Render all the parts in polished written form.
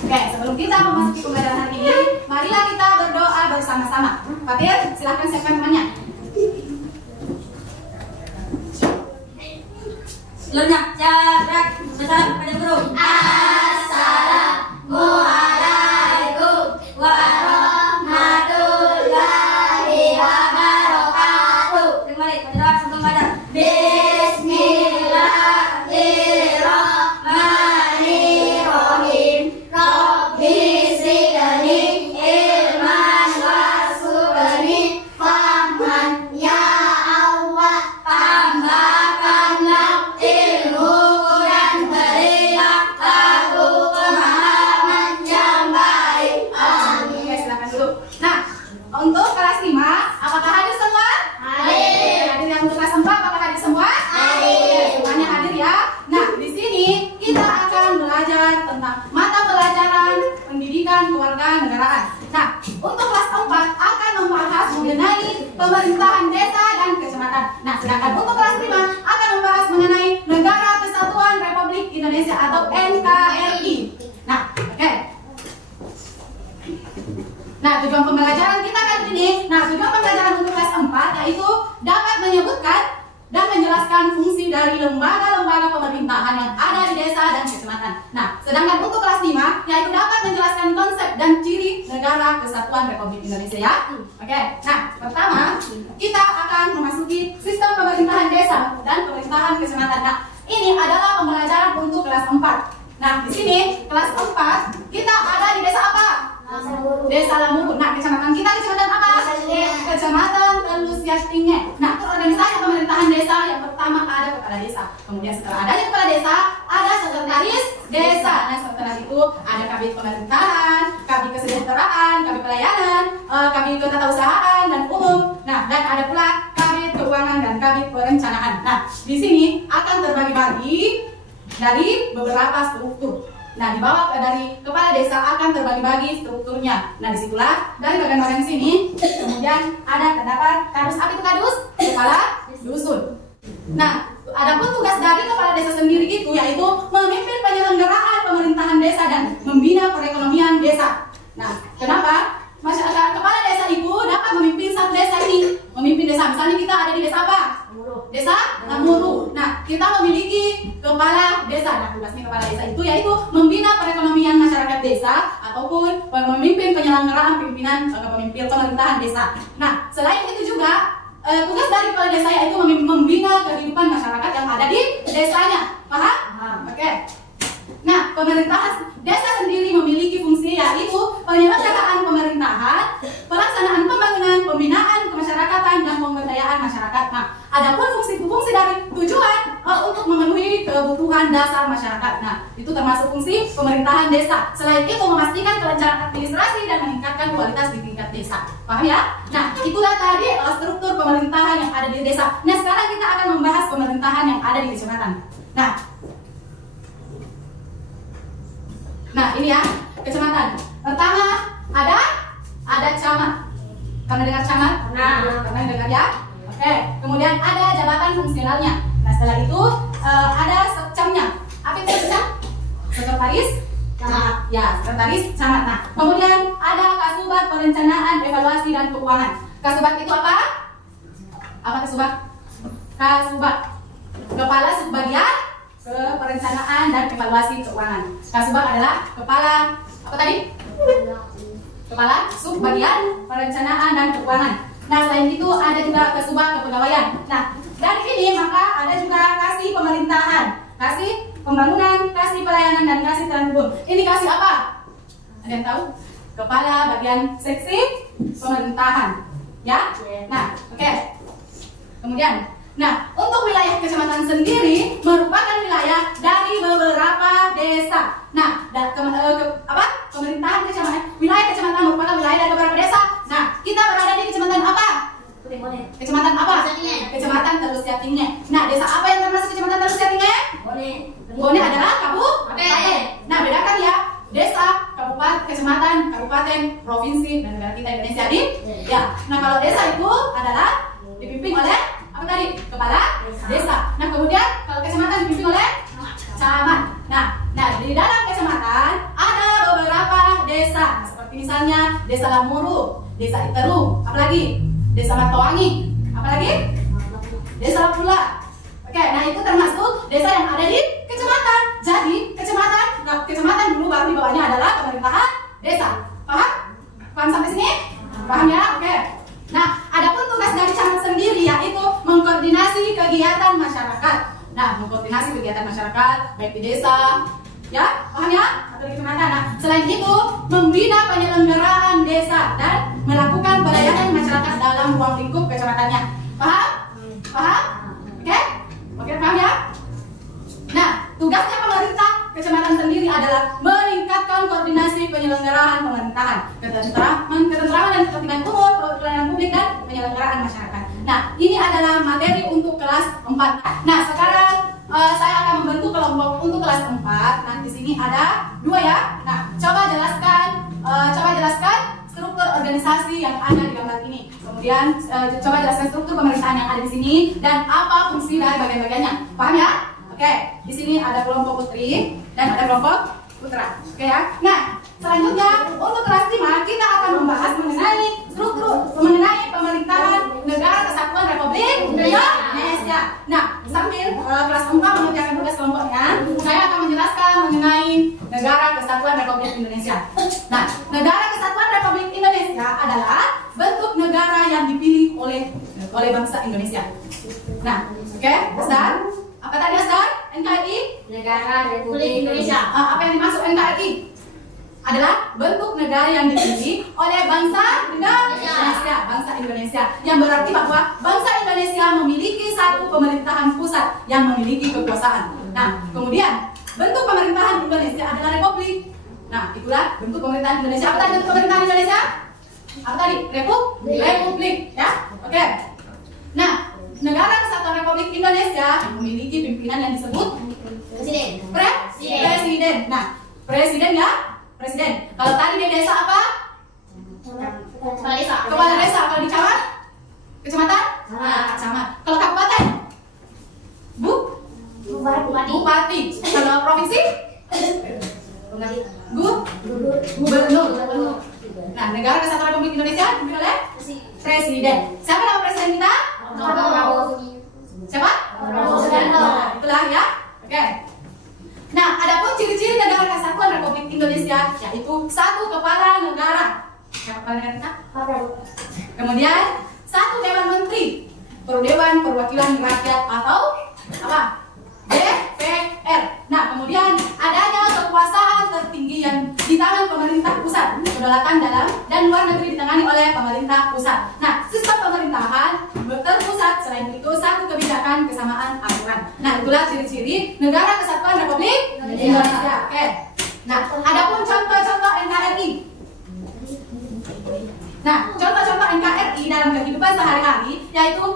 Oke, sebelum kita memasuki pembelajaran hari ini, marilah kita berdoa bersama-sama. Fatir, silahkan siapkan temannya. Lunak, jarak, besar pada guru. Assalamualaikum warahmatullahi wabarakatuh. Kembali pada sebelum pada Bismillahirrahmanirrahim. Rabbi zidni ilman warzuqni fahman ya Allah. Tambahkanlah ilmu dan berilah aku pemahaman yang baik. Amin. Oke, silakan dulu. Nah, untuk kelas 5, apakah hadir semua? Hadir. Hadir yang untuk kelas 4, apakah hadir semua? Hadir. Semuanya hadir ya. Nah, di sini kita akan belajar tentang mata pelajaran pendidikan kewarganegaraan. Nah, untuk kelas 4 akan membahas mengenai pemerintahan desa dan kecamatan. Nah, sedangkan untuk kelas 5 akan membahas mengenai Negara Kesatuan Republik Indonesia atau NKRI. Nah, oke. Nah, tujuan pembelajaran kita kali ini, tujuan pembelajaran untuk kelas 4 yaitu dapat menyebutkan dan menjelaskan fungsi dari lembaga-lembaga pemerintahan yang ada di desa dan kecamatan. Nah, sedangkan untuk kelas 5 yaitu dapat menjelaskan konsep dan ciri Negara Kesatuan Republik Indonesia ya. Oke. Nah, pertama kita akan memasuki sistem pemerintahan desa dan pemerintahan kecamatan. Nah, ini adalah pembelajaran untuk kelas 4. Nah, di sini kelas 4 kita ada di desa apa? Desa Lamuru. Nah, kecamatan kita kecamatan apa? Kecamatan Telus Yatinge. Nah, organisasi pemerintahan desa yang pertama ada kepala desa. Kemudian setelah adanya kepala desa, ada sekretaris desa. Nah, setelah itu ada kabit pemerintahan, kabit kesejahteraan, kabit pelayanan, kabit ketatausahaan dan umum. Nah, dan ada pula kabit keuangan dan kabit perencanaan. Nah, di sini akan terbagi-bagi dari beberapa struktur. Nah, di bawah dari kepala desa akan terbagi-bagi strukturnya. Nah, disitulah dari bagian-bagian sini, kemudian ada terdapat kadus. Apa itu kadus? Kepala dusun. Nah, adapun tugas dari kepala desa sendiri itu yaitu memimpin penyelenggaraan pemerintahan desa dan membina perekonomian desa. Nah, kenapa? Masyarakat kepala desa itu dapat memimpin satu desa ini. Memimpin desa, misalnya kita ada di desa apa? Desa Lamuru. Nah, kita memiliki kepala desa. Nah, tugasnya kepala desa itu yaitu membina perekonomian masyarakat desa ataupun memimpin penyelenggaraan pemerintahan desa. Nah, selain itu juga tugas dari kepala desa yaitu membina kehidupan masyarakat yang ada di desanya. Paham? Oke. Nah, pemerintahan desa sendiri memiliki fungsi yaitu penyelenggaraan pemerintahan, pelaksanaan pembangunan, pembinaan kemasyarakatan dan pemberdayaan masyarakat. Nah, adapun fungsi dari tujuan untuk memenuhi kebutuhan dasar masyarakat. Nah, itu termasuk fungsi pemerintahan desa. Selain itu memastikan kelancaran administrasi dan meningkatkan kualitas di tingkat desa. Paham ya? Nah, itulah tadi struktur pemerintahan yang ada di desa. Nah, sekarang kita akan membahas pemerintahan yang ada di kecamatan. Nah, ini ya, kecamatan. Pertama ada camat. Pernah dengar camat? Pernah dengar ya? Oke. Kemudian ada jabatan fungsionalnya. Nah, setelah itu ada sekcamnya. Apa itu sekcam? Sekretaris camat. Ya, sekretaris camat. Nah, kemudian ada kasubat perencanaan, evaluasi dan keuangan. Kasubat itu apa? Apa kasubat? Kasubat kepala subbagian perencanaan dan evaluasi keuangan. Kasubat adalah kepala apa tadi? Kepala subbagian perencanaan dan keuangan. Nah, selain itu ada juga kasubat kepegawaian. Nah, dari sini maka ada juga kasih pemerintahan, kasih pembangunan, kasih pelayanan dan kasih transport. Ini kasih apa? Ada yang tahu? Kepala bagian seksi pemerintahan. Ya? Nah, oke. Kemudian untuk wilayah kecamatan sendiri merupakan wilayah dari beberapa desa. Nah, pemerintahan kecamatan, wilayah kecamatan merupakan wilayah dari beberapa desa. Nah, kita berada di kecamatan apa? Kecamatan apa? Kecamatan Telus Yatinge. Nah, desa apa yang termasuk kecamatan Telus Yatinge? Bone adalah kabupaten. Nah, bedakan ya. Desa, kabupaten, kecamatan, kabupaten, provinsi, dan negara kita Indonesia di. Ya. Nah, kalau desa itu adalah dipimpin oleh apa tadi? Kepala desa. Nah, kemudian kalau kecamatan dipimpin oleh camat. Nah, di dalam kecamatan ada beberapa Desa Lamuru, Desa Iteru, apalagi? Desa Matowangi, apalagi? Desa Lapula. Oke, nah itu termasuk desa yang ada di kecamatan. Jadi kecamatan dulu baru di bawahnya adalah pemerintahan desa. Paham? Paham sampai sini? Paham ya? Oke. Nah, adapun tugas dari camat sendiri yaitu mengkoordinasi kegiatan masyarakat. Nah, mengkoordinasi kegiatan masyarakat baik di desa, ya, paham ya? Atau di kecamatan. Nah, selain itu membina penyelenggaraan desa dan melakukan pelayanan masyarakat dalam ruang lingkup kecamatannya. Paham? Paham? Oke? Oke, paham ya? Nah, tugasnya pemerintah kecamatan sendiri adalah meningkatkan koordinasi penyelenggaraan pemerintahan, ketentraman dan ketertiban umum, pelayanan publik dan penyelenggaraan masyarakat. Nah, ini adalah materi untuk kelas 4. Nah, sekarang saya akan membentuk kelompok untuk kelas 4. Nah, di sini ada 2 ya. Nah, coba jelaskan struktur organisasi yang ada di gambar ini. Kemudian coba jelaskan struktur pemerintahan yang ada di sini dan apa fungsi dari bagian-bagiannya. Paham ya? Oke, di sini ada kelompok putri dan ada kelompok putra. Oke ya. Nah, selanjutnya untuk kelas 5 kita akan membahas mengenai pemerintahan Negara Kesatuan Republik Indonesia. Nah, sambil kelas 4 mengerjakan tugas kelompoknya, saya akan menjelaskan mengenai Negara Kesatuan Republik Indonesia. Nah, Negara Kesatuan Republik Indonesia adalah bentuk negara yang dipilih oleh bangsa Indonesia. Nah, oke, Ustaz. Apa tadi Ustaz? NKRI? Negara Republik Indonesia. Apa yang dimaksud NKRI? Adalah bentuk negara yang dipilih oleh bangsa Indonesia, bangsa Indonesia. Yang berarti bahwa bangsa Indonesia memiliki satu pemerintahan pusat yang memiliki kekuasaan. Nah, kemudian bentuk pemerintahan Indonesia adalah republik. Nah, itulah bentuk pemerintahan Indonesia. Apa tadi bentuk pemerintahan Indonesia? Apa tadi? Republik, ya. Oke. Nah, Negara Kesatuan Republik Indonesia memiliki pimpinan yang disebut Presiden. Nah, Presiden ya, Presiden. Kalau tadi di desa apa? Kepala desa. Kalau di kecamatan? Camat. Kalau kabupaten? Bupati. Kalau provinsi? Gubernur. Nah, Negara Kesatuan Republik Indonesia dipimpin oleh Presiden. Siapa nama presiden kita? Siapa? Nah, itulah ya. Oke. Nah, adapun ciri-ciri Negara Kesatuan Republik Indonesia yaitu 1 kepala negara. Siapa kepala negara kita? Kemudian 1 dewan menteri, Dewan Perwakilan Rakyat atau apa? DPR. Nah, kemudian adanya kekuasaan tertinggi yang di tangan pemerintah pusat, kedaulatan dalam dan luar negeri ditangani oleh pemerintah pusat. Nah, sistem pemerintahan terpusat, selain itu 1 kebijakan kesamaan aturan. Nah, itulah ciri-ciri Negara Kesatuan Republik Indonesia. Oke. Nah, adapun contoh-contoh NKRI. Nah, contoh-contoh NKRI dalam kehidupan sehari-hari yaitu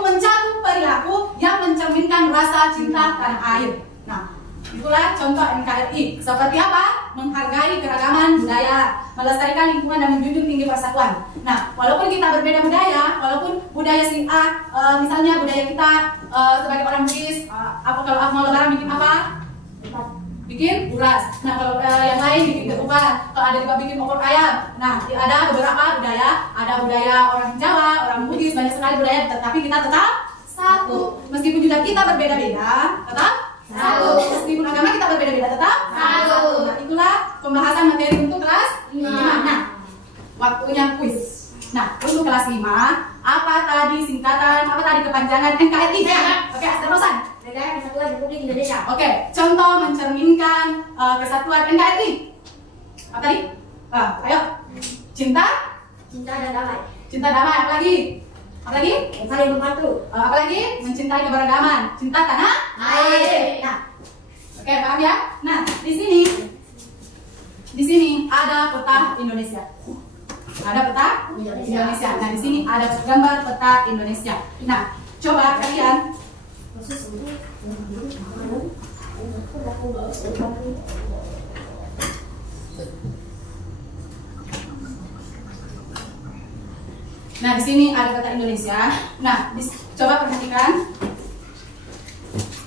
mencakup perilaku yang mencerminkan rasa cinta tanah air. Nah, itulah contoh NKRI. Seperti apa? Menghargai keragaman budaya, melestarikan lingkungan dan menjunjung tinggi persatuan. Nah, walaupun kita berbeda budaya, walaupun budaya si A, misalnya budaya kita sebagai orang Bugis, kalau mau lebaran bikin apa? Bikin uras. Nah, kalau yang lain bikin ketupat. Kalau ada juga bikin opor ayam. Nah, ada beberapa budaya. Ada budaya orang Jawa, orang Bugis, banyak sekali budaya. Tetapi kita tetap satu. Meskipun juga kita berbeda-beda, tetap satu. Meskipun agama kita berbeda-beda, tetap satu. Nah, itulah pembahasan materi untuk kelas 5. Nah, waktunya kuis. Nah, untuk kelas 5, apa tadi singkatan, apa tadi kepanjangan NKRI? Oke, terusan. Negara Kesatuan Republik Indonesia. Oke, contoh mencerminkan kesatuan NKRI. Apa tadi? Ayo. Cinta dan damai. Cinta damai. Apa lagi? Apa lagi? Saling membantu. Apa lagi? Mencintai keberagaman. Cinta tanah air. Nah, oke, paham ya? Nah, di sini ada peta Indonesia. Ada peta Indonesia. Nah, di sini ada gambar peta Indonesia. Nah, coba kalian Nah, di sini ada peta Indonesia. Nah, coba perhatikan.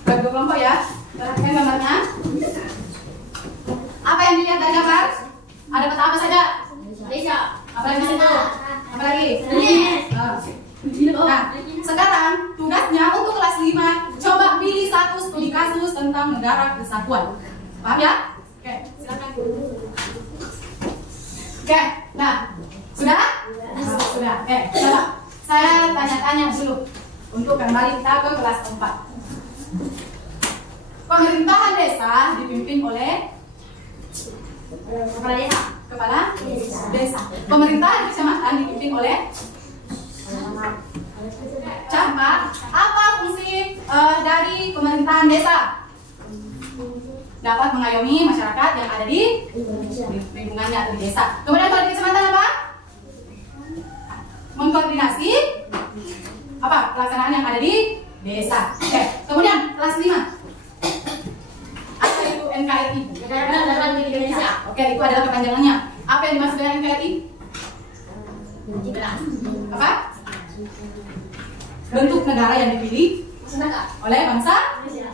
Bagi kelompok ya. Perhatikan gambarnya. Apa yang dilihat dari gambar? Ada peta apa saja? Desa. Apa lagi situ? Apa lagi? Yes. Nah, sekarang tugasnya untuk kelas 5, coba pilih satu studi kasus tentang negara kesatuan. Paham ya? Oke, silakan. Oke, nah, sudah? Sudah. Oke, coba saya tanya-tanya dulu untuk kembali kita ke kelas 4. Pemerintahan desa dipimpin oleh Kepala desa. kepala desa. Pemerintahan kecamatan dipimpin oleh camat. Apa fungsi dari pemerintahan desa? Dapat mengayomi masyarakat yang ada di lingkungannya atau di desa. Kemudian kalau di kecamatan apa? Mengkoordinasi apa? Pelaksanaan yang ada di desa. Oke. Kemudian kelas 5. Apa itu NKRI? Negara Kesatuan Republik Indonesia. Oke, itu adalah kepanjangannya. Apa yang dimaksud dengan NKRI? Apa? Bentuk negara yang dipilih oleh bangsa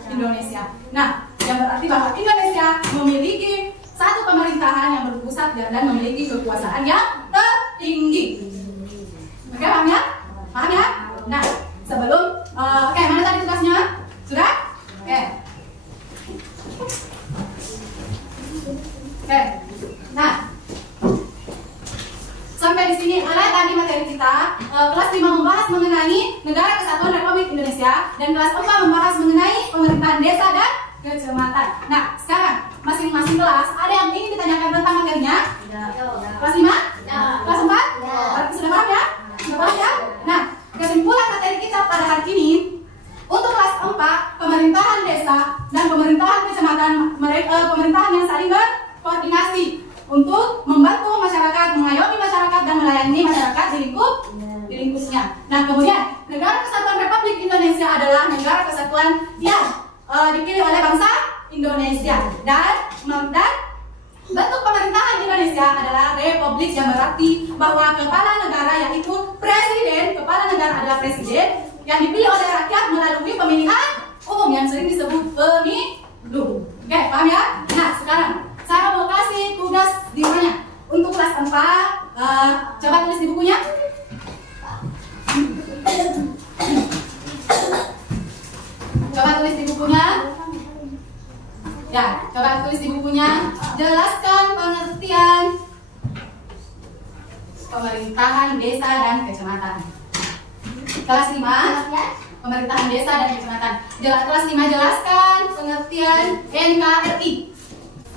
Indonesia. Nah, yang berarti bahwa Indonesia memiliki satu pemerintahan yang berpusat dan memiliki kekuasaan yang tertinggi. Oke, paham ya? Paham ya? Nah, sebelum oke, mana tadi tugasnya? Sudah? Oke. Oke. Nah, sampai di sini oleh tadi materi kita. Kelas 5 membahas mengenai Negara Kesatuan Republik Indonesia dan kelas 4 membahas mengenai pemerintahan desa dan kecamatan. Nah, sekarang masing-masing kelas ada yang ingin ditanyakan tentang materinya? Kelas 5? Kelas 4? Berarti sudah paham ya? Sudah paham ya? Nah, kesimpulan materi kita pada hari ini untuk kelas 4, pemerintahan desa dan pemerintahan kecamatan, pemerintahan yang saling berkoordinasi untuk membantu masyarakat, mengayomi masyarakat dan melayani masyarakat di lingkupnya. Nah, kemudian Negara Kesatuan Republik Indonesia adalah negara kesatuan yang dipilih oleh bangsa Indonesia dan bentuk pemerintahan Indonesia adalah republik, yang berarti bahwa kepala negara yaitu presiden, kepala negara adalah presiden yang dipilih oleh rakyat melalui pemilihan umum yang sering disebut pemilu. Oke, paham ya? Nah, sekarang saya mau kasih tugas di mana? Untuk kelas 4, coba tulis di bukunya. Coba tulis di bukunya. Ya, coba tulis di bukunya. Jelaskan pengertian pemerintahan desa dan kecamatan. Kelas 5, pemerintahan desa dan kecamatan. Kelas 5, jelaskan pengertian NKRI.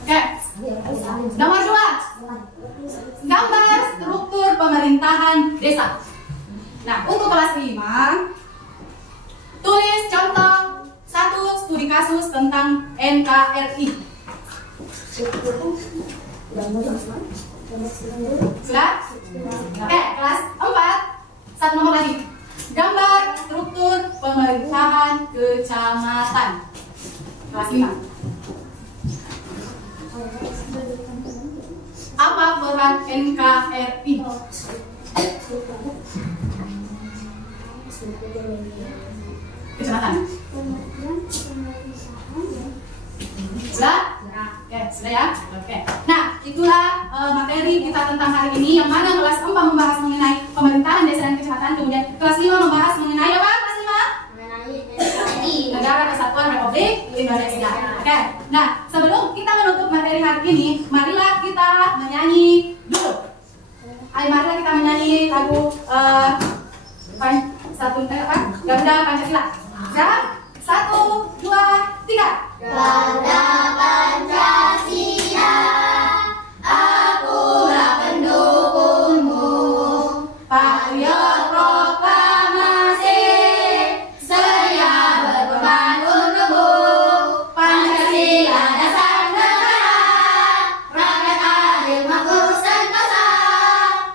Oke. Nomor 2, gambar struktur pemerintahan desa. Nah, untuk kelas 5, tulis contoh satu studi kasus tentang NKRI. Sudah? Oke, kelas 4, satu nomor lagi. Gambar struktur pemerintahan kecamatan. Kelas 5. Apa peran NKRI? Kecamatan. Sudah? Oke, sudah ya? Oke. Nah, itulah materi kita tentang hari ini, yang mana kelas 4 membahas mengenai pemerintahan desa dan kecamatan, kemudian kelas 5 membahas mengenai apa? Kelas 5? Negara Kesatuan Republik Indonesia. Oke. Nah, sebelum kita menutup materi hari ini, marilah kita menyanyi dulu. Ayo, marilah kita menyanyi lagu Garuda Pancasila. Ya? 1, 2, 3. Garuda Pancasila, akulah pendukungmu. Patriot proklamasi, Sedia berkorban untukmu. Pancasila dasar negara, rakyat adil makmur sentosa,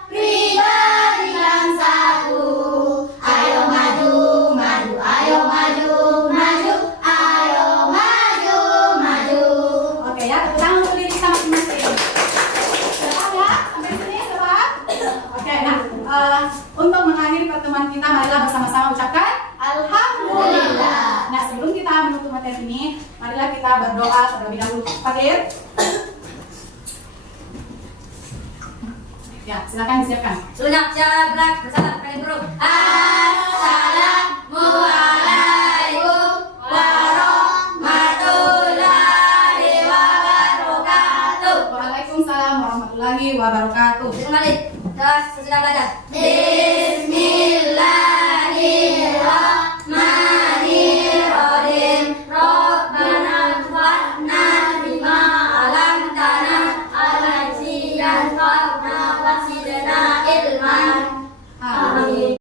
pribadi bangsaku. Ayo maju, maju, ayo maju, maju, ayo maju, maju. Oke ya, tepuk tangan untuk diri kita masing-masing. Sudah ya? Sampai sini sudah? Oke, nah untuk mengakhiri pertemuan kita, marilah bersama-sama ucapkan Alhamdulillah. Nah, sebelum kita menutup materi ini, marilah kita berdoa terlebih dahulu. Fakir. Ya, silakan disiapkan. Sunnah syabrak bersama kalian guru. Assalamualaikum warahmatullahi wabarakatuh. Waalaikumsalam warahmatullahi wabarakatuh. Kembali kelas sudah belajar. Bismillahirrahmanirrahim.